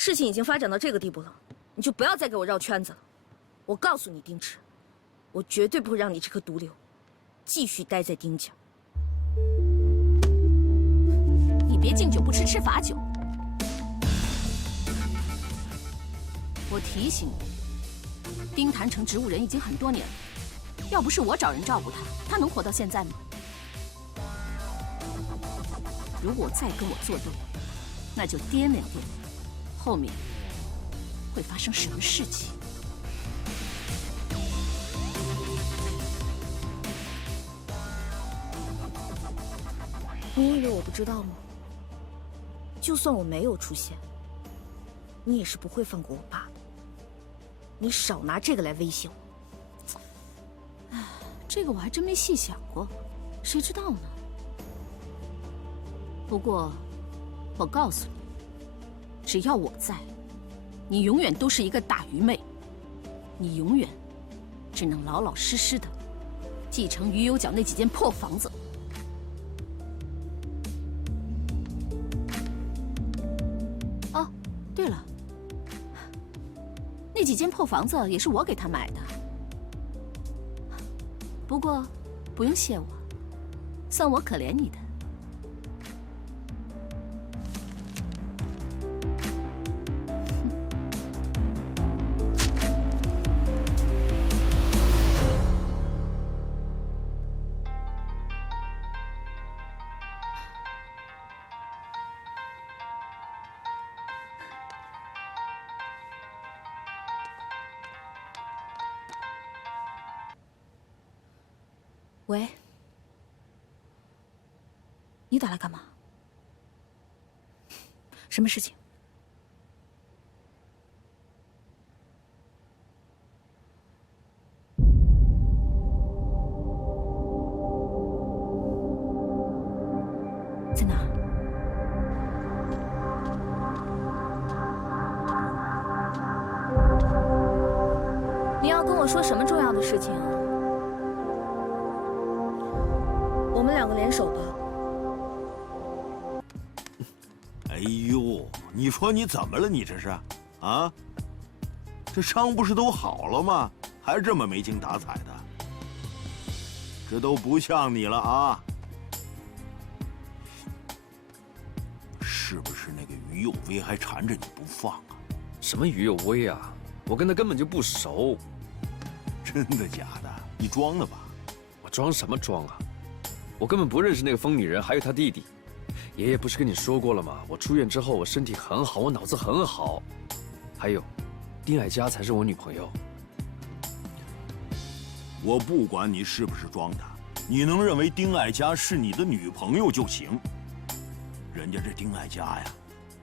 事情已经发展到这个地步了，你就不要再给我绕圈子了。我告诉你，丁池，我绝对不会让你这颗毒瘤继续待在丁家。你别敬酒不吃吃罚酒。我提醒你，丁坛城植物人已经很多年了，要不是我找人照顾他，他能活到现在吗？如果再跟我作对，那就掂量掂量，后面会发生什么事情。你以为我不知道吗？就算我没有出现，你也是不会放过我爸的。你少拿这个来威胁我。唉，这个我还真没细想过，谁知道呢？不过，我告诉你，只要我在，你永远都是一个大愚昧，你永远只能老老实实的继承于有角那几间破房子。哦，对了，那几间破房子也是我给他买的，不过不用谢我，算我可怜你的。喂，你打来干嘛？什么事情？在哪儿？你要跟我说什么重要的事情啊？我们两个联手吧。哎呦，你说你怎么了？你这是，啊？这伤不是都好了吗？还这么没精打采的，这都不像你了啊！是不是那个于有为还缠着你不放啊？什么于有为啊？我跟他根本就不熟。真的假的？你装的吧？我装什么装啊？我根本不认识那个疯女人，还有她弟弟。爷爷不是跟你说过了吗？我出院之后，我身体很好，我脑子很好。还有，丁爱嘉才是我女朋友。我不管你是不是装的，你能认为丁爱嘉是你的女朋友就行。人家这丁爱嘉呀，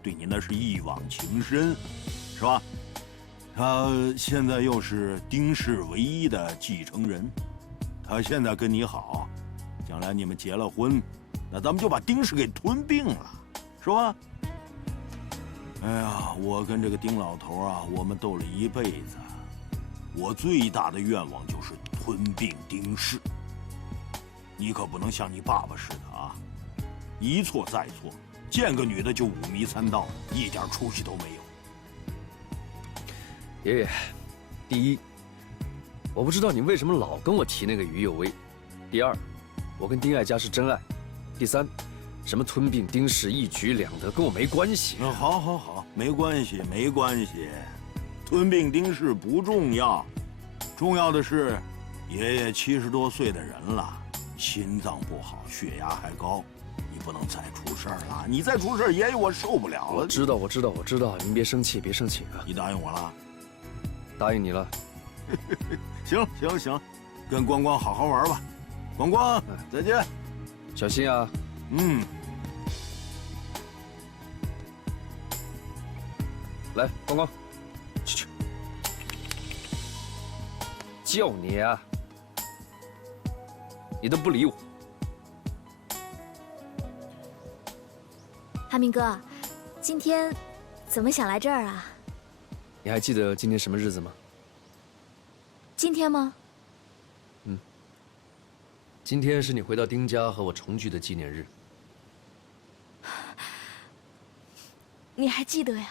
对你那是一往情深，是吧？他现在又是丁氏唯一的继承人，他现在跟你好，将来你们结了婚，那咱们就把丁氏给吞并了，是吧？哎呀，我跟这个丁老头啊，我们斗了一辈子，我最大的愿望就是吞并丁氏。你可不能像你爸爸似的啊，一错再错，见个女的就五迷三道，一点出息都没有。爷爷，第一，我不知道你为什么老跟我提那个于有为；第二，我跟丁爱嘉是真爱；第三，什么吞并丁氏一举两得跟我没关系。好，好，好，没关系，没关系，吞并丁氏不重要，重要的是，爷爷70多岁的人了，心脏不好，血压还高，你不能再出事儿了。你再出事儿，爷爷我受不了了。我知道，我知道，我知道，您别生气，别生气啊！你答应我了？答应你了。行行行，跟光光好好玩吧。光光，再见。小心啊。嗯。来，光光，去。叫你啊，你都不理我。哈明哥，今天怎么想来这儿啊？你还记得今天什么日子吗？今天吗？今天是你回到丁家和我重聚的纪念日。你还记得呀？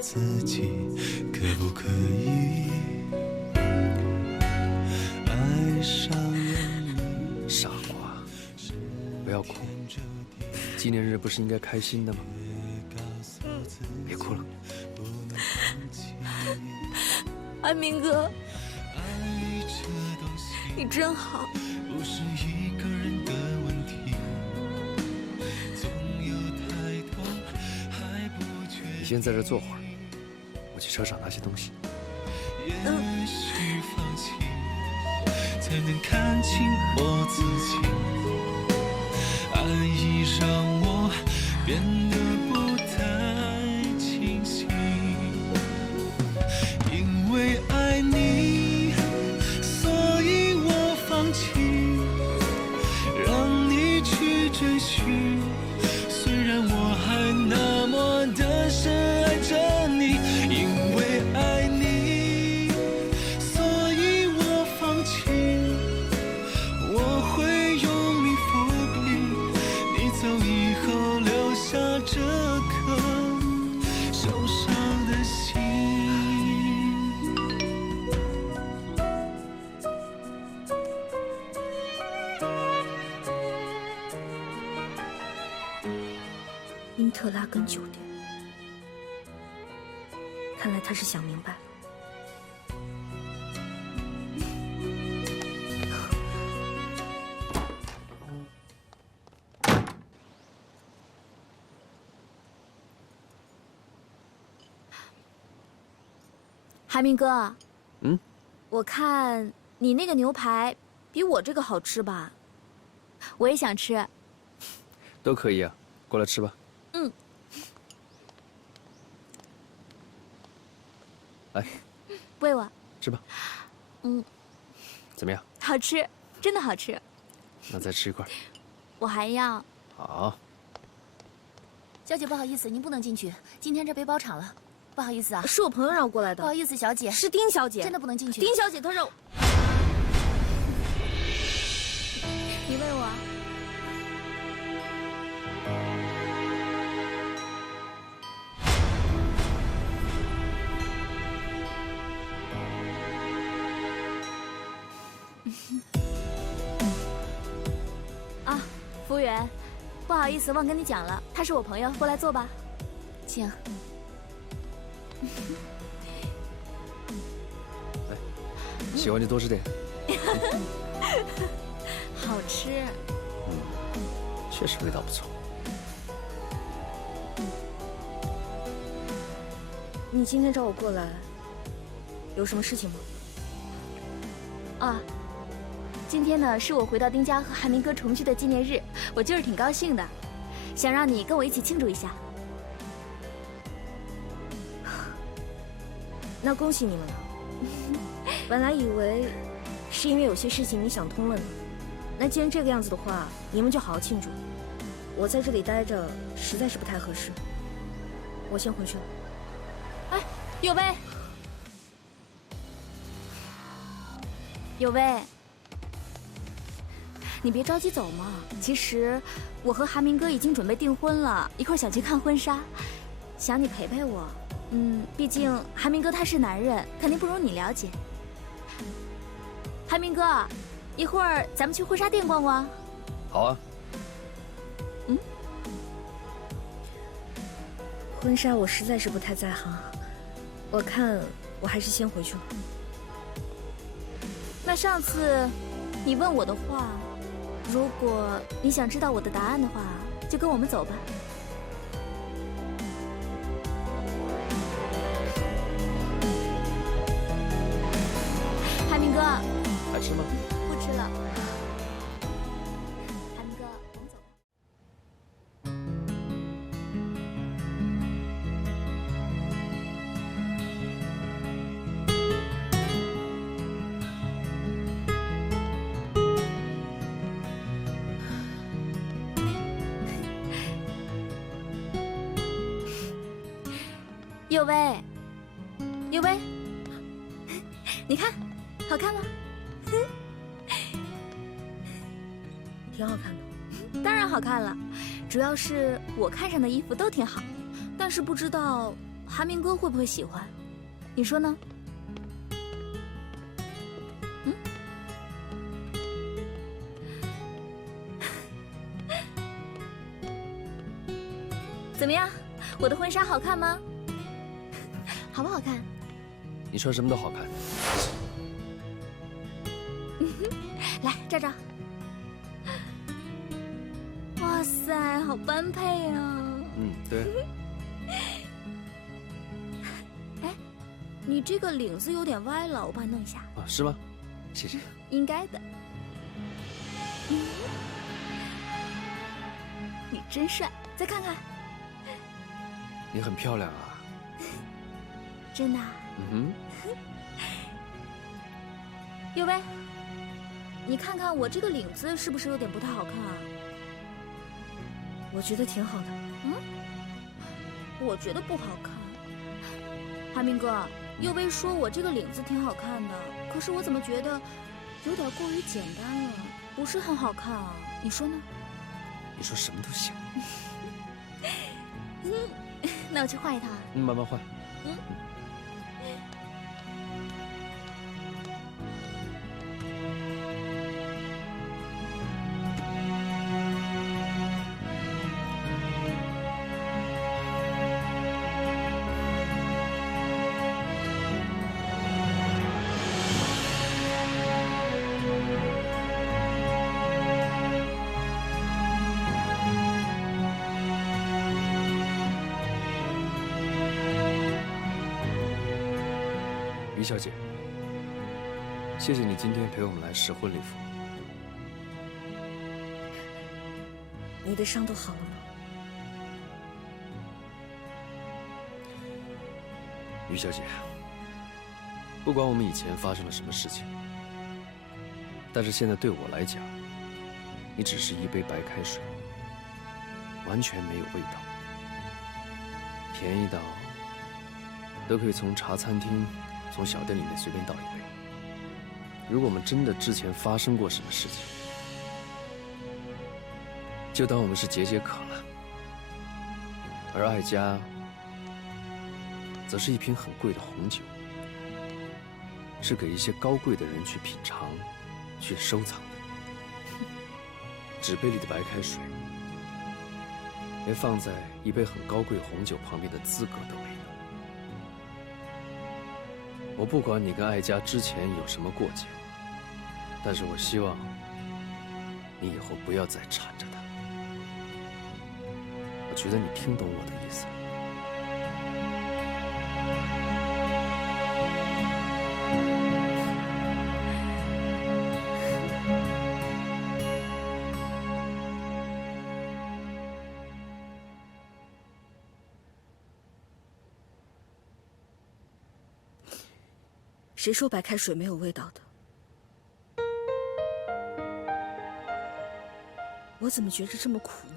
自己，可不可以爱上了你？傻瓜，不要哭，纪念日不是应该开心的吗？别哭了。安明哥，你真好。不是一个人的问题，总有太多还不确定。你先在这坐会儿，我去车上拿些东西。也许放弃，才能看清我自己。爱已让我变得不太清醒，因为爱你，所以我放弃，让你去追寻。虽然我还那么的深爱着你，因为爱你，所以我放弃。我会用力抚平你走以后留下这颗受伤的心。因特拉根酒店，看来他是想明白了。韩明哥，嗯，我看你那个牛排比我这个好吃吧？我也想吃。都可以啊，过来吃吧。嗯。来，喂我。吃吧。嗯，怎么样？好吃，真的好吃。那再吃一块。我还要。好。小姐，不好意思，您不能进去，今天这杯包场了，不好意思啊。是我朋友让我过来的。不好意思，小姐。是丁小姐。真的不能进去。丁小姐她让我。你喂我。啊，服务员，不好意思，忘跟你讲了，他是我朋友，过来坐吧。请。喜欢就多吃点。好吃。确实味道不错。你今天找我过来，有什么事情吗？啊，今天呢是我回到丁家和韩明哥重聚的纪念日，我就是挺高兴的，想让你跟我一起庆祝一下。那恭喜你们了。本来以为是因为有些事情你想通了呢。那既然这个样子的话，你们就好好庆祝。我在这里待着实在是不太合适，我先回去了。哎，有薇，有薇，你别着急走嘛。其实我和韩明哥已经准备订婚了，一会儿想去看婚纱，想你陪陪我。毕竟韩明哥他是男人，肯定不如你了解。韩明哥，一会儿咱们去婚纱店逛逛。好啊。婚纱我实在是不太在行，我看我还是先回去了。那上次你问我的话，如果你想知道我的答案的话，就跟我们走吧。韩明哥，还吃吗？不吃了。韩明哥，我们走吧。有薇，有薇，你看，好看吗？挺好看的。当然好看了，主要是我看上的衣服都挺好，但是不知道韩明哥会不会喜欢？你说呢？嗯？怎么样？我的婚纱好看吗？好不好看？你穿什么都好看。来，照照。哇塞，好般配啊！对。哎，你这个领子有点歪了，我帮你弄一下。啊，是吗？谢谢。应该的。你真帅，再看看。你很漂亮啊。真的啊？右威，你看看我这个领子是不是有点不太好看啊？我觉得挺好的。我觉得不好看。韩明哥，右威说我这个领子挺好看的，可是我怎么觉得有点过于简单了，不是很好看啊？你说呢？你说什么都行。那我去换一套啊。慢慢换。于小姐，谢谢你今天陪我们来试婚礼服。你的伤都好了吗？于小姐，不管我们以前发生了什么事情，但是现在对我来讲，你只是一杯白开水，完全没有味道，便宜到都可以从茶餐厅、从小店里面随便倒一杯。如果我们真的之前发生过什么事情，就当我们是解渴了，而艾佳则是一瓶很贵的红酒，是给一些高贵的人去品尝、去收藏的。纸杯里的白开水，连放在一杯很高贵红酒旁边的资格都没有。我不管你跟艾佳之前有什么过节，但是我希望你以后不要再缠着她。我觉得你听懂我的意思了。谁说白开水没有味道的？我怎么觉着这么苦呢？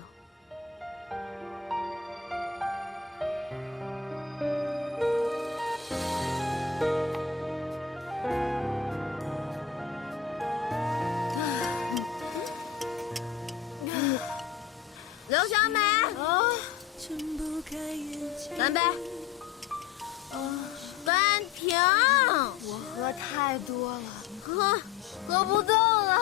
刘小美，干杯！关停！我喝太多了，喝不动了。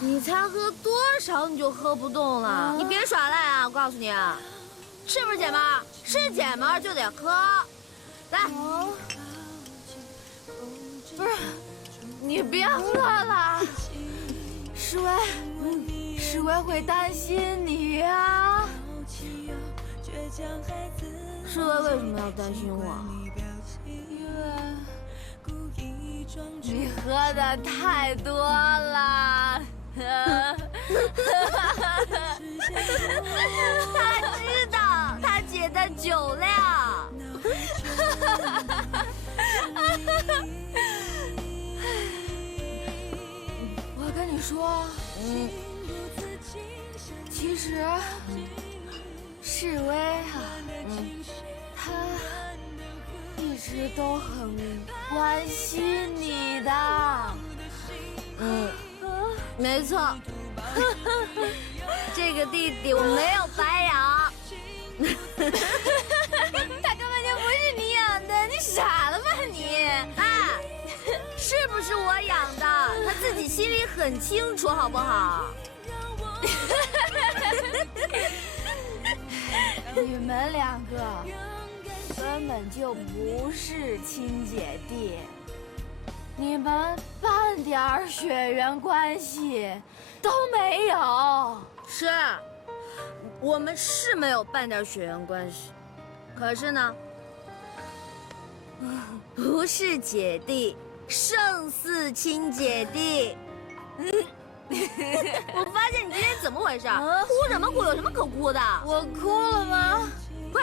你才喝多少你就喝不动了？你别耍赖啊！我告诉你，是不是姐们儿？是姐们儿就得喝。来，不是，你别喝了，世薇，世薇会担心你呀。世薇为什么要担心我？因为你喝的太多了。他知道他姐的酒量。我跟你说，其实世薇啊，她一直都很关心你的。没错。这个弟弟我没有白养。他根本就不是你养的，你傻了吧你？哎，是不是我养的？他自己心里很清楚，好不好？你们两个根本就不是亲姐弟，你们半点血缘关系都没有。是，我们是没有半点血缘关系，可是呢，不是姐弟，胜似亲姐弟。我发现你今天怎么回事？哭什么哭？有什么可哭的？我哭了吗？快，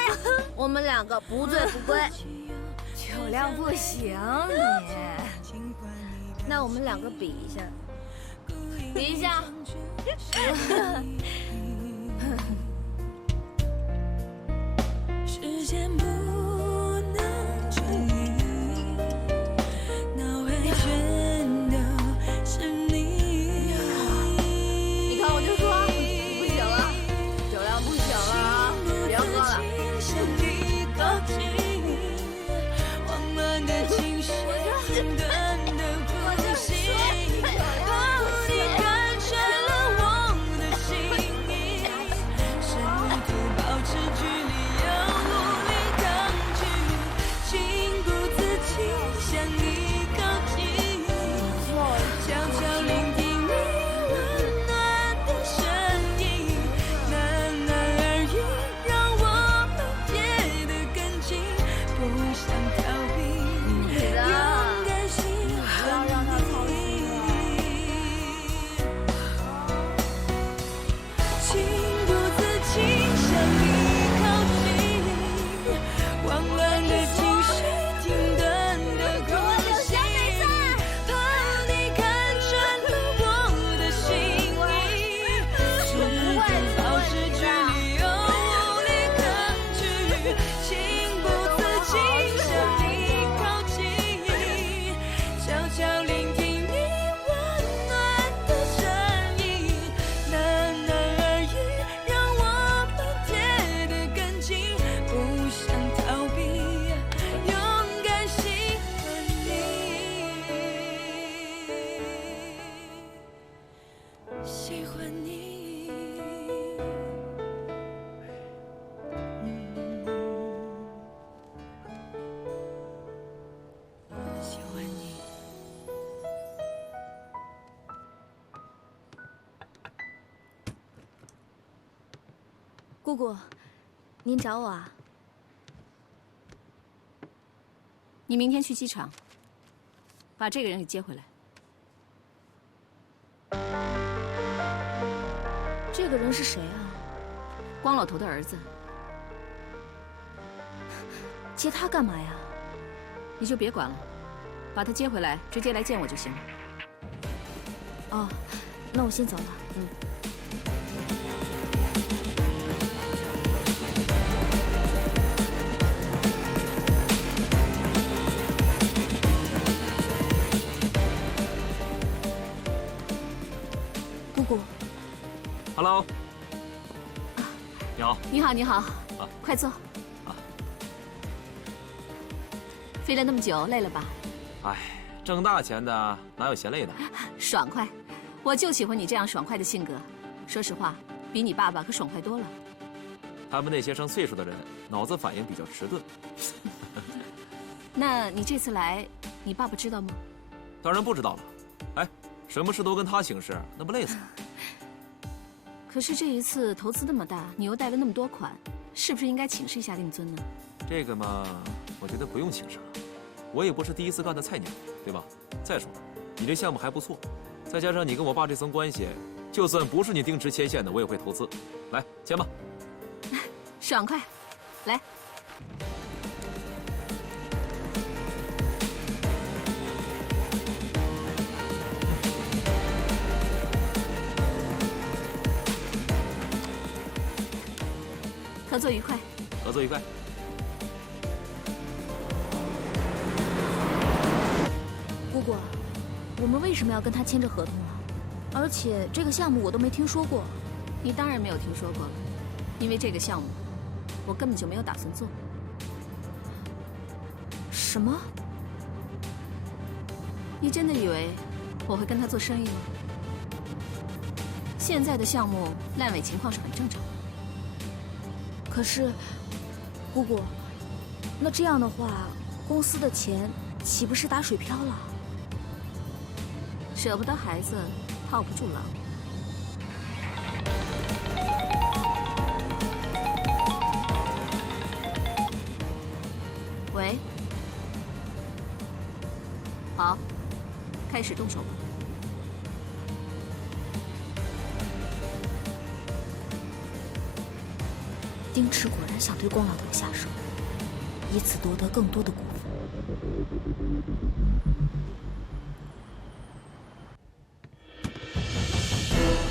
我们两个不醉不归。酒量不行你。那我们两个比一下。比一下。时间不能转移，脑海全都是你。你看我就说不行了，酒量不行了啊，别喝了。慌乱的情绪，简单的呼吸，你看穿了我的心意，试图保持距离又无力抗拒，情不自禁向你靠近，悄悄聆听你温暖的声音，喃喃耳语让我们贴得更近，不想逃避，勇敢心和你，情不自禁向你靠近，慌乱的情绪停顿的呼吸，怕你看穿了我的心意，试图保持距离又无力抗拒，情不自禁向你靠近，悄悄聆听你温暖的声音，喃喃耳语让我们贴得更近，不想逃避，勇敢喜欢你，喜欢你。喜欢你。姑姑，您找我啊？你明天去机场，把这个人给接回来。这个人是谁啊？光老头的儿子，接他干嘛呀？你就别管了，把他接回来，直接来见我就行了。哦，那我先走了。姑姑， Hello， 你好。你好，你好，快坐。飞了那么久，累了吧？哎，挣大钱的哪有嫌累的？爽快，我就喜欢你这样爽快的性格。说实话，比你爸爸可爽快多了。他们那些上岁数的人，脑子反应比较迟钝。那你这次来，你爸爸知道吗？当然不知道了。哎，什么事都跟他行事，那不累死了？可是这一次投资那么大，你又贷了那么多款，是不是应该请示一下令尊呢？这个嘛，我觉得不用请示了。我也不是第一次干的菜鸟，对吧？再说了，你这项目还不错，再加上你跟我爸这层关系，就算不是你定池牵线的，我也会投资。来，签吧。爽快，来。合作愉快。合作愉快。姑姑，我们为什么要跟他签这合同啊？而且这个项目我都没听说过。你当然没有听说过了，因为这个项目，我根本就没有打算做。什么？你真的以为我会跟他做生意吗？现在的项目烂尾情况是很正常的。可是，姑姑，那这样的话，公司的钱岂不是打水漂了？舍不得孩子，套不住狼。喂，好，开始动手吧。丁池果然想对光老头下手，以此夺得更多的股份。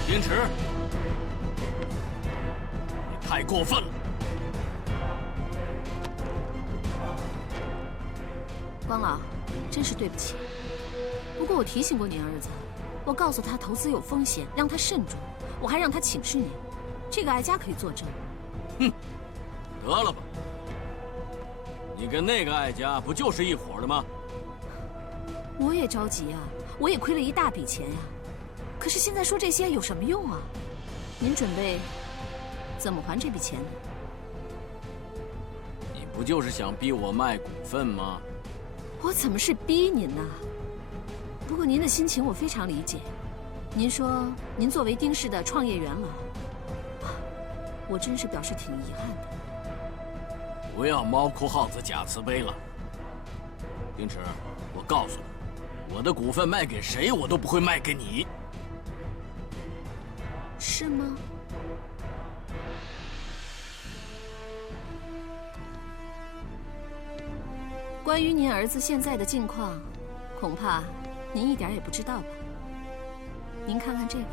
丁池，你太过分了！光老，真是对不起。不过我提醒过您儿子，我告诉他投资有风险，让他慎重。我还让他请示您，这个哀家可以作证。哼，得了吧！你跟那个哀家不就是一伙的吗？我也着急啊，我也亏了一大笔钱呀。可是现在说这些有什么用啊？您准备怎么还这笔钱呢？你不就是想逼我卖股份吗？我怎么是逼您呢？不过您的心情我非常理解。您说您作为丁氏的创业元老，我真是表示挺遗憾的。不要猫哭耗子假慈悲了，丁池，我告诉你，我的股份卖给谁，我都不会卖给你。是吗？关于您儿子现在的境况，恐怕您一点也不知道吧？您看看这个。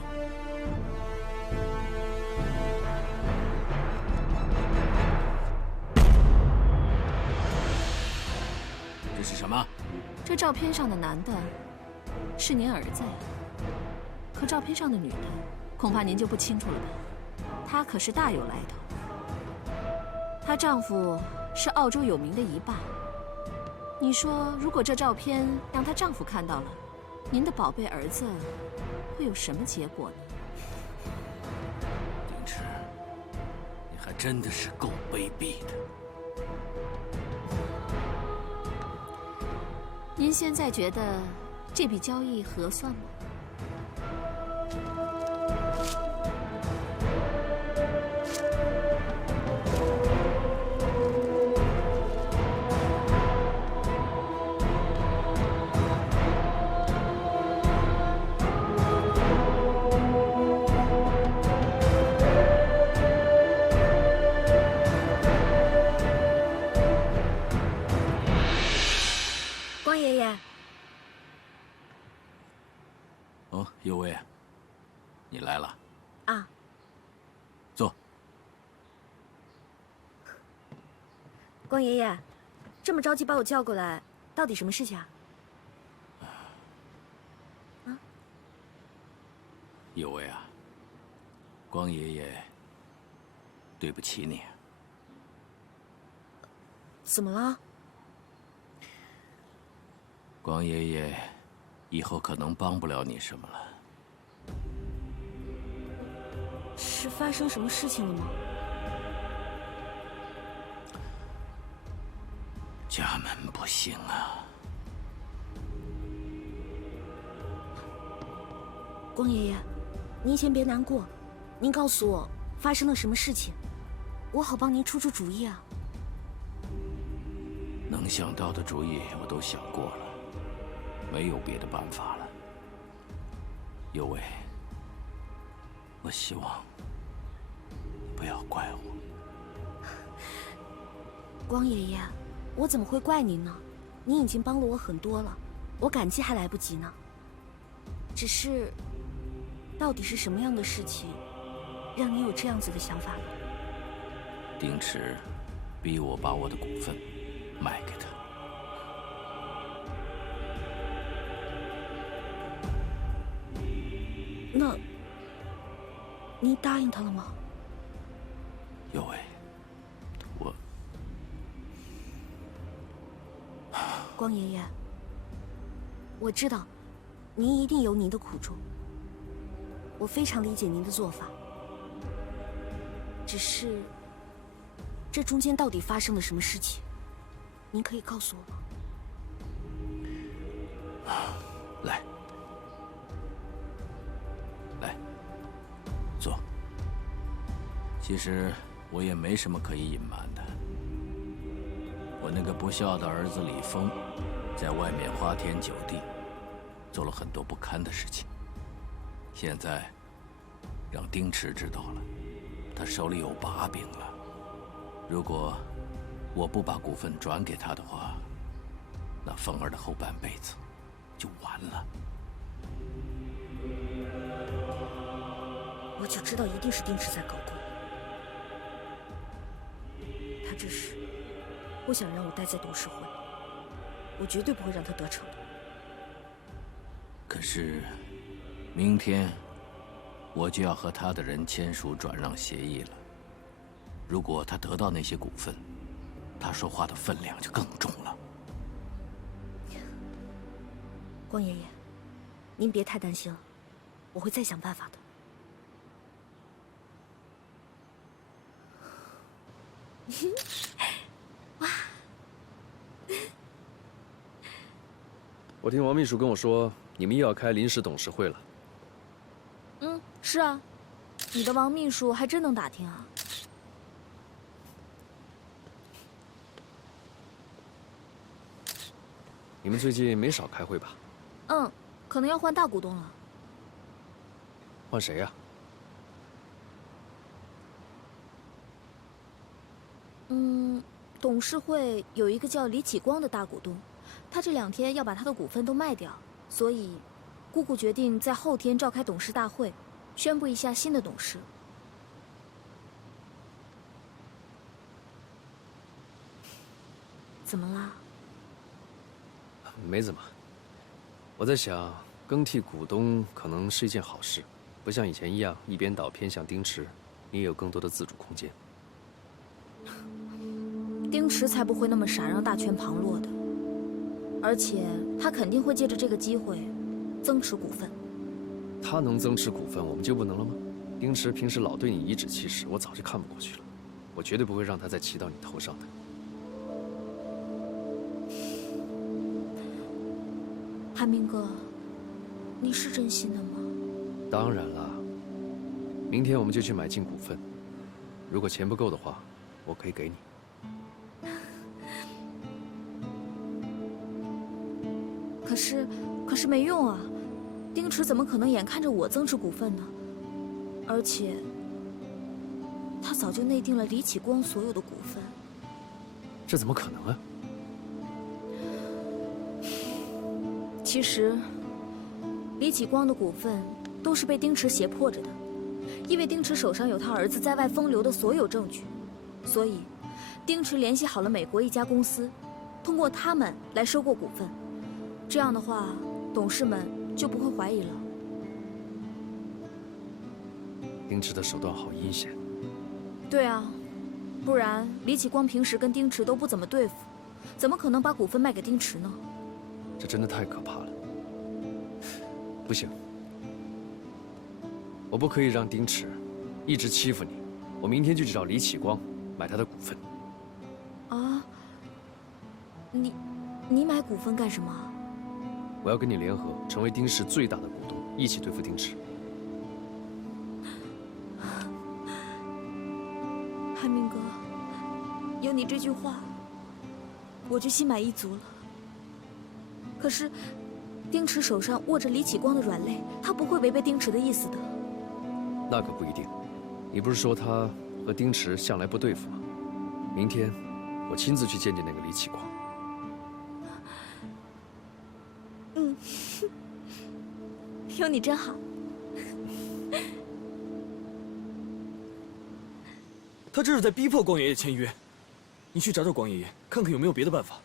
这是什么？这照片上的男的是您儿子呀，可照片上的女的，恐怕您就不清楚了吧？她可是大有来头。她丈夫是澳洲有名的一霸。你说，如果这照片让她丈夫看到了，您的宝贝儿子会有什么结果呢？丁池，你还真的是够卑鄙的。您现在觉得这笔交易合算吗？光爷爷，哦，有为，你来了。啊，坐。光爷爷，这么着急把我叫过来，到底什么事情啊？有为啊，光爷爷对不起你。怎么了？光爷爷以后可能帮不了你什么了。是发生什么事情了吗？家门不幸啊。光爷爷，您先别难过，您告诉我发生了什么事情，我好帮您出出主意啊。能想到的主意我都想过了，没有别的办法了。有为，我希望你不要怪我。光爷爷，我怎么会怪您呢？您已经帮了我很多了，我感激还来不及呢。只是，到底是什么样的事情，让您有这样子的想法呢？丁池逼我把我的股份卖给他。你答应他了吗？有为，我……光爷爷，我知道，您一定有您的苦衷，我非常理解您的做法。只是，这中间到底发生了什么事情？您可以告诉我吗？来，来，坐。其实我也没什么可以隐瞒的。我那个不孝的儿子李峰，在外面花天酒地，做了很多不堪的事情。现在让丁池知道了，他手里有把柄了。如果我不把股份转给他的话，那凤儿的后半辈子就完了。我就知道一定是丁池在搞鬼，他只是不想让我待在董事会，我绝对不会让他得逞的。可是，明天我就要和他的人签署转让协议了。如果他得到那些股份，他说话的分量就更重了。光爷爷，您别太担心了，我会再想办法的。哇！我听王秘书跟我说，你们又要开临时董事会了。嗯，是啊，你的王秘书还真能打听啊。你们最近没少开会吧？嗯，可能要换大股东了。换谁呀？董事会有一个叫李启光的大股东，他这2天要把他的股份都卖掉，所以姑姑决定在后天召开董事大会，宣布一下新的董事。怎么啦？没怎么。我在想，更替股东可能是一件好事，不像以前一样一边倒偏向丁池，你也有更多的自主空间。丁池才不会那么傻，让大权旁落的。而且他肯定会借着这个机会增持股份。他能增持股份，我们就不能了吗？丁池平时老对你颐指气使，我早就看不过去了。我绝对不会让他再骑到你头上的。韩明哥，你是真心的吗？当然了。明天我们就去买进股份，如果钱不够的话，我可以给你。可是没用啊！丁池怎么可能眼看着我增持股份呢？而且，他早就内定了李启光所有的股份。这怎么可能啊？其实，李启光的股份都是被丁池胁迫着的，因为丁池手上有他儿子在外风流的所有证据，所以，丁池联系好了美国一家公司，通过他们来收购股份。这样的话，董事们就不会怀疑了。丁池的手段好阴险。对啊，不然李启光平时跟丁池都不怎么对付，怎么可能把股份卖给丁池呢？这真的太可怕了。不行，我不可以让丁池一直欺负你。我明天就去找李启光买他的股份。啊？你买股份干什么？我要跟你联合，成为丁氏最大的股东，一起对付丁池。韩明哥，有你这句话，我就心满意足了。可是，丁池手上握着李启光的软肋，他不会违背丁池的意思的。那可不一定。你不是说他和丁池向来不对付吗？明天我亲自去见见那个李启光。有你真好。他这是在逼迫光爷爷签约，你去找找光爷爷，看看有没有别的办法。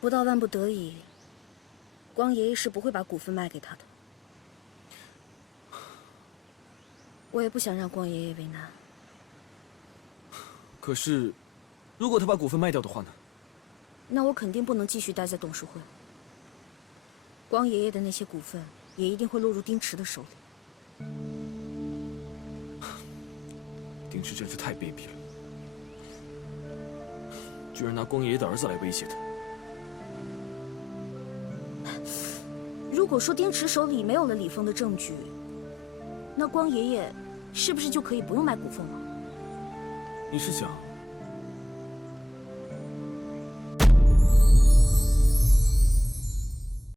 不到万不得已，光爷爷是不会把股份卖给他的。我也不想让光爷爷为难。可是，如果他把股份卖掉的话呢？那我肯定不能继续待在董事会。光爷爷的那些股份也一定会落入丁池的手里。丁池真是太卑鄙了，居然拿光爷爷的儿子来威胁他。如果说丁池手里没有了李峰的证据，那光爷爷是不是就可以不用卖股份了？你是想